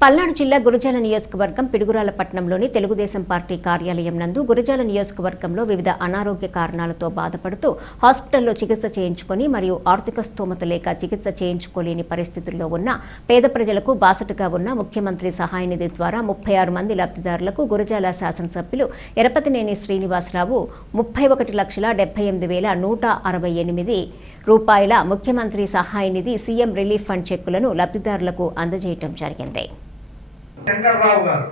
పల్నాడు జిల్లా గురజాల నియోజకవర్గం పిడుగురాల పట్టణంలోని తెలుగుదేశం పార్టీ కార్యాలయం నందు గురజాల నియోజకవర్గంలో వివిధ అనారోగ్య కారణాలతో బాధపడుతూ హాస్పిటల్లో చికిత్స చేయించుకొని మరియు ఆర్థిక స్తోమత లేక చికిత్స చేయించుకోలేని పరిస్థితుల్లో ఉన్న పేద ప్రజలకు బాసటగా ఉన్న ముఖ్యమంత్రి సహాయ నిధి ద్వారా ముప్పై ఆరు మంది లబ్ధిదారులకు గురజాల శాసనసభ్యులు ఎరపతినేని శ్రీనివాసరావు ముప్పై ఒకటి లక్షల డెబ్బై ఎనిమిది వేల నూట అరవై ఎనిమిది రూపాయల ముఖ్యమంత్రి సహాయ నిధి సీఎం రిలీఫ్ ఫండ్ చెక్కులను లబ్ధిదారులకు అందజేయటం జరిగింది. శంకర్రావు గారు.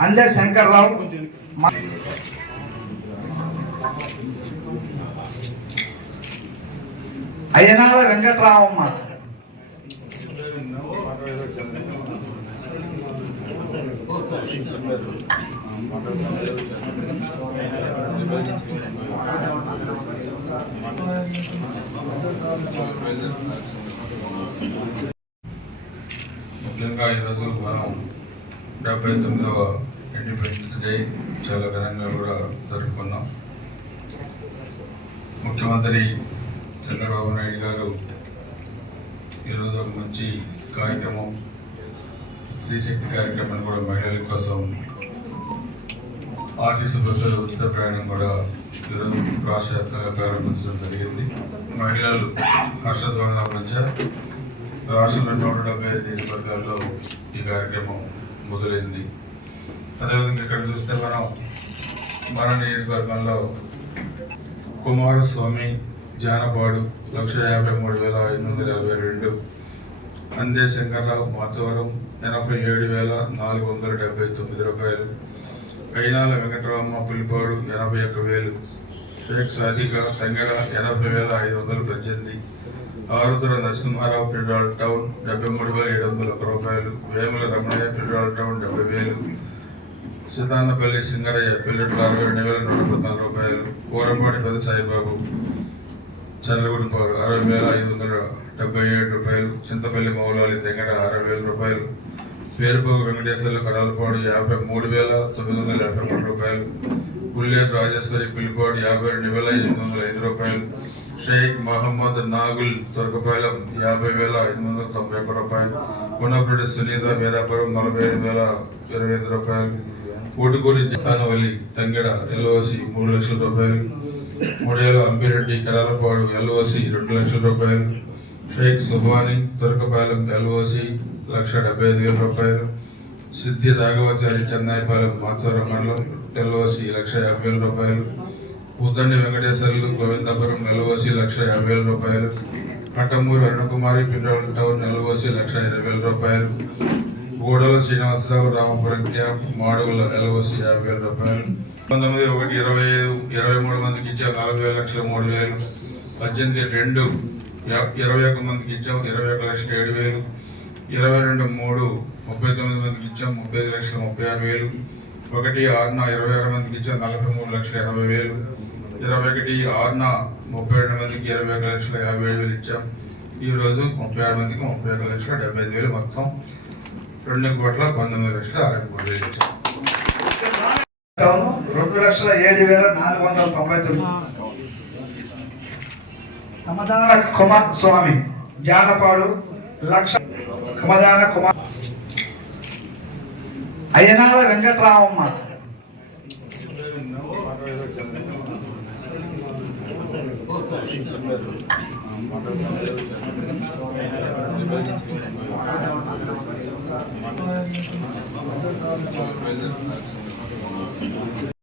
అందరి శంకర్రావు. అయ్యనాల వెంకట్రావమ్మ. ముఖ్యంగా ఈరోజు మనం డెబ్బై తొమ్మిదవ ఇండిపెండెన్స్ డే చాలా ఘనంగా కూడా జరుపుకున్నాం. ముఖ్యమంత్రి చంద్రబాబు నాయుడు గారు ఈరోజు ఒక మంచి కార్యక్రమం స్త్రీ శక్తి కార్యక్రమాన్ని కూడా మహిళల కోసం ఆర్టీసీ బస్సులు ఉచిత ప్రయాణం కూడా ఈరోజు రాష్ట్ర వ్యాప్తంగా ప్రారంభించడం జరిగింది. మహిళలు హర్షధ్వానాల మధ్య రాష్ట్రంలో నూట డెబ్బై ఐదు నియోజకవర్గాల్లో ఈ కార్యక్రమం మొదలైంది. అదేవిధంగా ఇక్కడ చూస్తే మనం మన నియోజకవర్గంలో కుమారస్వామి జానపాడు లక్ష యాభై మూడు వేల ఐదు వందల యాభై రెండు అందే శంకర్రావు మాచవరం ఎనభై ఏడు వేల నాలుగు వందల డెబ్బై తొమ్మిది రూపాయలు కైనాల వెంకటరామ పులిపాడు ఎనభై ఒక్క వేలు షేక్ సాదిక తంగడ ఎనభై వేల ఐదు వందల పద్దెనిమిది ఆరుద్ర నరసింహారావు ఫెడరల్ టౌన్ డెబ్బై మూడు వేల ఏడు వందల ఒక రూపాయలు. వేముల రమణయ్య ఫెడరల్ టౌన్ డెబ్బై వేలు. సీతాన్నపల్లి సింగరయ్య పిల్లలు అరవై రెండు వేల నూట పద్నాలుగు రూపాయలు. కూరంపాటి పెద్ద సాయిబాబు చంద్రగుడిపాడు అరవై వేల ఐదు వందల డెబ్బై ఏడు రూపాయలు. చింతపల్లి మౌలాలి తెంగడ అరవై వేల రూపాయలు. పేరుపోగు వెంకటేశ్వర్లు కరాలపాడు యాభై మూడు వేల తొమ్మిది వందల యాభై మూడు రూపాయలు. గుళ్ళేరు రాజేశ్వరి పిల్లిపాడు యాభై రెండు వేల ఎనిమిది వందల ఐదు రూపాయలు. షేక్ మహమ్మద్ నాగుల్ తొరకపాలెం యాభై వేల ఐదు వందల తొంభై ఒక్క రూపాయలు. గుణపురెడ్డి సునీత వీరాపురం నలభై ఐదు వేల ఇరవై ఐదు రూపాయలు. ఊటుకూరి జితానవల్లి తంగెడ ఎల్ఓసి మూడు లక్షల రూపాయలు. మూడేళ్ళ అంబిరెడ్డి కరాలపాడు ఎల్ఓసి రెండు లక్షల రూపాయలు. షేక్ సుబాని తురకపాలెం ఎల్ఓసి లక్ష డెబ్బై ఐదు వేల రూపాయలు. సిద్ధి రాఘవాచారి చెన్నాయిపాలెం మాచవరం మండలం ఎల్ఓసి లక్ష యాభై వేల రూపాయలు. ఉద్దండి వెంకటేశ్వర్లు గోవిందపురం నెలవసి లక్ష యాభై వేల రూపాయలు. కట్టమూరు అరుణకుమారి పిల్లల టౌన్ ఎల్ఓసి లక్ష ఇరవై వేల రూపాయలు. గూడల శ్రీనివాసరావు రామపురం క్యాంప్ మాడుగుల నెలవసి యాభై వేల రూపాయలు. పంతొమ్మిది ఒకటి ఇరవై ఐదు ఇరవై మూడు మందికి ఇచ్చాం నలభై లక్షల మూడు వేలు. పద్దెనిమిది రెండు యా- ఇరవై ఒక మందికి ఇచ్చాం ఇరవై ఒక లక్షల ఏడు వేలు. ఇరవై రెండు మూడు ముప్పై తొమ్మిది మందికి ఇచ్చాం ముప్పై ఐదు లక్షల ముప్పై ఆరు వేలు. ఒకటి ఆరున ఇరవై ఆరు మందికి ఇచ్చిన నలభై మూడు లక్షల ఎనభై వేలు. ఇరవై ఒకటి ఆరున ముప్పై రెండు మందికి ఇరవై ఒక లక్షల యాభై ఏడు వేలు ఇచ్చాం. ఈరోజు ముప్పై ఆరు మందికి ముప్పై ఒక లక్షల డెబ్బై ఐదు వేలు మొత్తం. రెండు కోట్ల పంతొమ్మిది లక్షల అరవై మూడు వేలు ఇచ్చాం. రెండు లక్షల ఏడు వేల నాలుగు వందల తొంభై తొమ్మిది. కమదాన కుమార్ స్వామి జానపాడు లక్ష కమదాన కుమార్ అయ్యనాల వెంకట్రావమ్మ Thank.